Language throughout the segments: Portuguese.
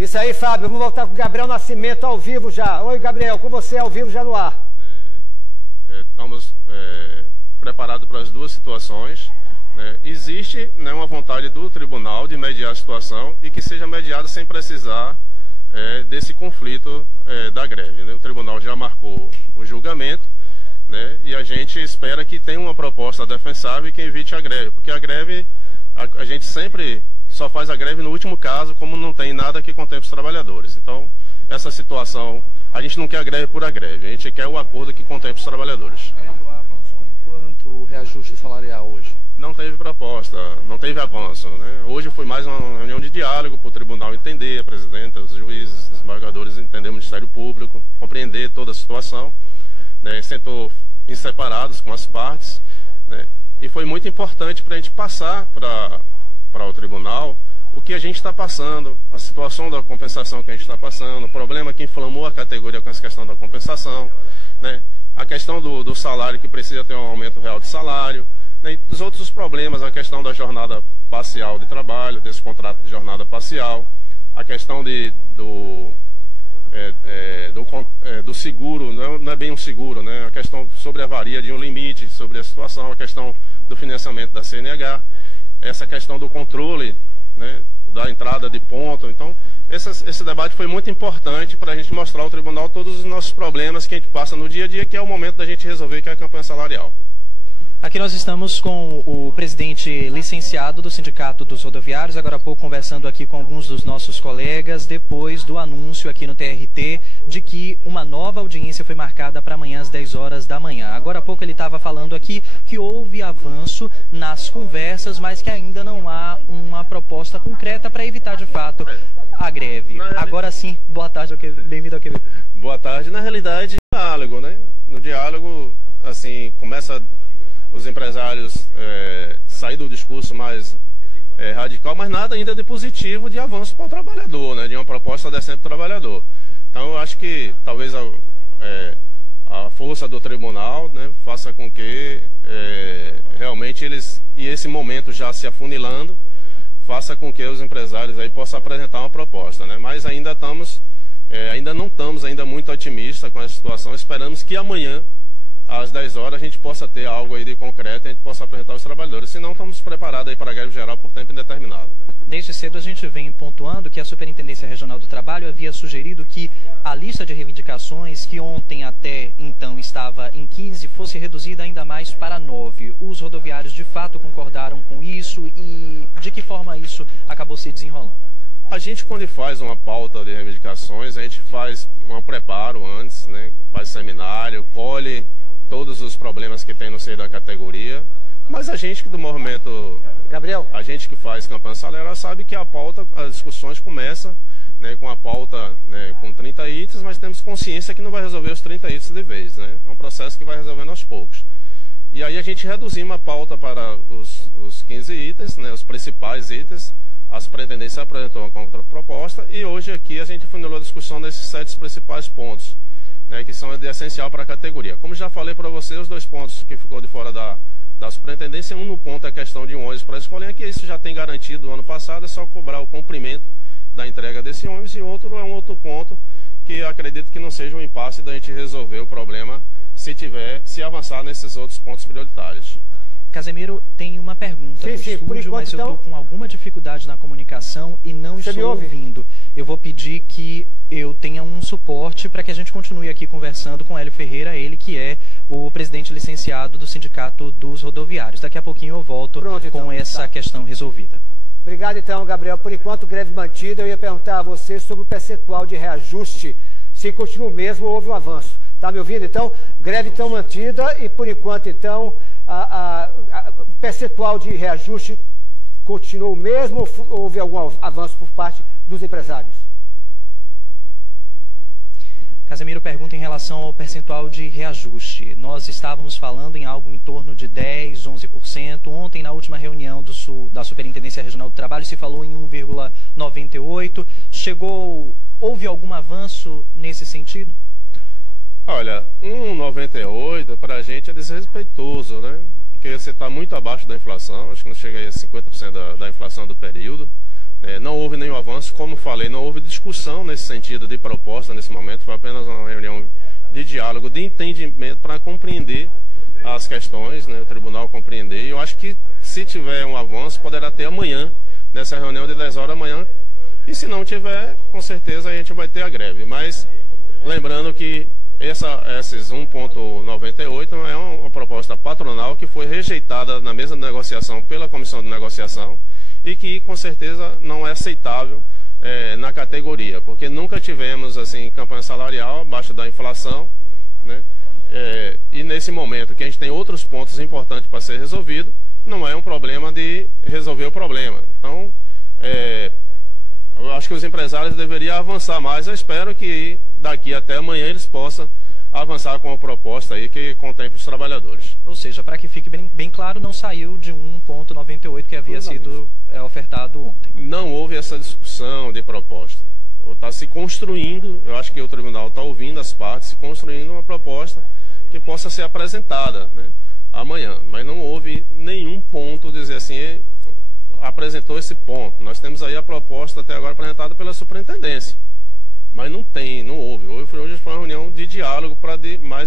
Isso aí, Fábio. Vamos voltar com o Gabriel Nascimento ao vivo já. Oi, Gabriel, com você ao vivo já no ar. Estamos preparados para as duas situações. Existe uma vontade do tribunal de mediar a situação e que seja mediada sem precisar desse conflito da greve. O tribunal já marcou o julgamento, e a gente espera que tenha uma proposta defensável e que evite a greve, porque a greve, a gente sempre só faz a greve no último caso, como não tem nada que contemple os trabalhadores. Então, essa situação, a gente não quer a greve por a greve, a gente quer um acordo que contemple os trabalhadores. Quanto o reajuste salarial hoje? Não teve proposta, não teve avanço. Hoje foi mais uma reunião de diálogo para o tribunal entender, a presidenta, os juízes, os embargadores entender o Ministério Público, compreender toda a situação. Sentou em separados com as partes, e foi muito importante para a gente passar para o tribunal o que a gente está passando, a situação da compensação que a gente está passando, o problema que inflamou a categoria com essa questão da compensação, a questão do salário, que precisa ter um aumento real de salário, e os outros problemas, a questão da jornada parcial de trabalho, desse contrato de jornada parcial, a questão do seguro, não é bem um seguro, a questão sobre a avaria de um limite, sobre a situação, a questão do financiamento da CNH, essa questão do controle, da entrada de ponto. Então, esse debate foi muito importante para a gente mostrar ao tribunal todos os nossos problemas que a gente passa no dia a dia, que é o momento da gente resolver, que é a campanha salarial. Aqui nós estamos com o presidente licenciado do Sindicato dos Rodoviários, agora há pouco conversando aqui com alguns dos nossos colegas, depois do anúncio aqui no TRT de que uma nova audiência foi marcada para amanhã às 10 horas da manhã. Agora há pouco ele estava falando aqui que houve avanço nas conversas, mas que ainda não há uma proposta concreta para evitar de fato a greve. Agora sim, boa tarde, bem-vindo ao QB. Boa tarde. Na realidade, diálogo, No diálogo, assim, começa os empresários sair do discurso mais radical, mas nada ainda de positivo de avanço para o trabalhador, de uma proposta decente para o trabalhador. Então eu acho que talvez a força do tribunal faça com que realmente e esse momento já se afunilando, faça com que os empresários aí possam apresentar uma proposta, Mas ainda não estamos ainda muito otimistas com a situação, esperamos que amanhã às 10 horas a gente possa ter algo aí de concreto e a gente possa apresentar aos trabalhadores. Senão, estamos preparados aí para a greve geral por tempo indeterminado. Desde cedo a gente vem pontuando que a Superintendência Regional do Trabalho havia sugerido que a lista de reivindicações, que ontem até então estava em 15, fosse reduzida ainda mais para 9. Os rodoviários de fato concordaram com isso e de que forma isso acabou se desenrolando? A gente, quando faz uma pauta de reivindicações, a gente faz um preparo antes, faz seminário, colhe todos os problemas que tem no seio da categoria, mas a gente do movimento, Gabriel, a gente que faz campanha salarial sabe que a pauta, as discussões começam com a pauta com 30 itens, mas temos consciência que não vai resolver os 30 itens de vez, É um processo que vai resolvendo aos poucos. E aí a gente reduziu uma pauta para os 15 itens, os principais itens. A Superintendência apresentou uma contraproposta e hoje aqui a gente funilou a discussão desses 7 principais pontos, que são de essencial para a categoria. Como já falei para você, os 2 pontos que ficou de fora da Superintendência, um no ponto é a questão de um ônibus para a escolinha, que isso já tem garantido no ano passado, é só cobrar o cumprimento da entrega desse ônibus, e outro é um outro ponto que acredito que não seja um impasse da gente resolver o problema se avançar nesses outros pontos prioritários. Casemiro, tem uma pergunta do estúdio, mas eu estou com alguma dificuldade na comunicação e não estou ouvindo. Eu vou pedir que eu tenha um suporte para que a gente continue aqui conversando com Hélio Ferreira, ele que é o presidente licenciado do Sindicato dos Rodoviários. Daqui a pouquinho eu volto com essa questão resolvida. Obrigado então, Gabriel. Por enquanto, greve mantida. Eu ia perguntar a você sobre o percentual de reajuste, se continua o mesmo ou houve um avanço. Está me ouvindo, então? Greve, então, mantida e, por enquanto, então, o percentual de reajuste continuou o mesmo ou houve algum avanço por parte dos empresários? Casemiro pergunta em relação ao percentual de reajuste. Nós estávamos falando em algo em torno de 10%, 11%. Ontem, na última reunião da Superintendência Regional do Trabalho, se falou em 1,98%. Houve algum avanço nesse sentido? Olha, 1,98 para a gente é desrespeitoso, Porque você está muito abaixo da inflação, acho que não chega aí a 50% da inflação do período, Não houve nenhum avanço, como falei, não houve discussão nesse sentido de proposta nesse momento, foi apenas uma reunião de diálogo, de entendimento para compreender as questões, né, o tribunal compreender. E eu acho que se tiver um avanço, poderá ter amanhã, nessa reunião de 10 horas da manhã, e se não tiver, com certeza a gente vai ter a greve. Mas lembrando que esses 1,98 é uma proposta patronal que foi rejeitada na mesa de negociação pela comissão de negociação e que com certeza não é aceitável na categoria, porque nunca tivemos assim campanha salarial abaixo da inflação, né? E nesse momento que a gente tem outros pontos importantes para ser resolvido, não é um problema de resolver o problema. Então, eu acho que os empresários deveriam avançar mais. Eu espero que daqui até amanhã eles possam avançar com a proposta aí que contemple os trabalhadores. Ou seja, para que fique bem claro, não saiu de 1,98 que havia sido ofertado ontem. Não houve essa discussão de proposta. Está se construindo, eu acho que o tribunal está ouvindo as partes, se construindo uma proposta que possa ser apresentada, né, amanhã. Mas não houve nenhum ponto, dizer assim, apresentou esse ponto. Nós temos aí a proposta até agora apresentada pela superintendência. Mas não houve. Hoje foi uma reunião de diálogo,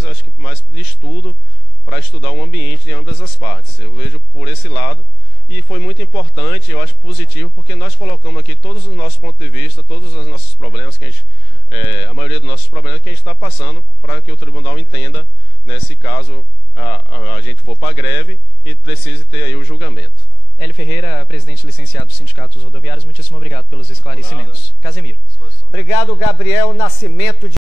acho que mais de estudo, para estudar um ambiente de ambas as partes. Eu vejo por esse lado, e foi muito importante, eu acho positivo, porque nós colocamos aqui todos os nossos pontos de vista, todos os nossos problemas, a maioria dos nossos problemas que a gente está passando, para que o tribunal entenda, né, se caso a gente for para a greve e precise ter aí o julgamento. Hélio Ferreira, presidente licenciado do Sindicato dos Rodoviários, muitíssimo obrigado pelos esclarecimentos. Casemiro. Obrigado, Gabriel Nascimento.